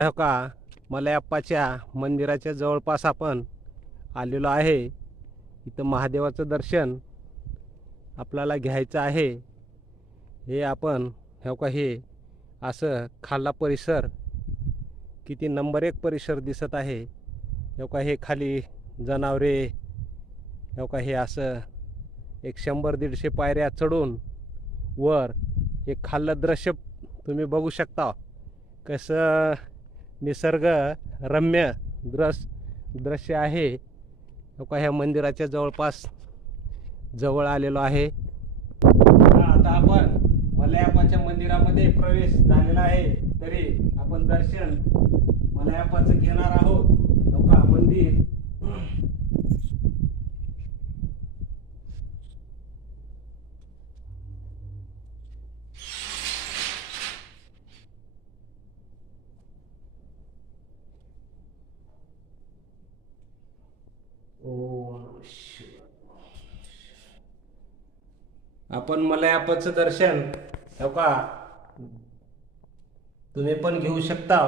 हो का मलयाप्पाच्या मंदिराच्या जवळपास आपण आलेलो आहे. इथं महादेवाचं दर्शन आपल्याला घ्यायचं आहे. हे आपण हो का हे असं खाल्ला परिसर किती नंबर एक परिसर दिसत आहे. हो का हे खाली जनावरे हो का हे असं 100-150 पायऱ्या चढून वर हे खाल्लं दृश्य तुम्ही बघू शकता. कसं निसर्ग रम्य दृश्य आहे. हो का ह्या मंदिराच्या जवळ आलेलो आहे. आता आपण मलयाप्पाच्या मंदिरामध्ये प्रवेश झालेला आहे. तरी आपण दर्शन मलयाप्पाचं घेणार आहोत. हो का मंदिर आपण मलयाप्पाचं दर्शन हो का तुम्ही पण घेऊ शकता.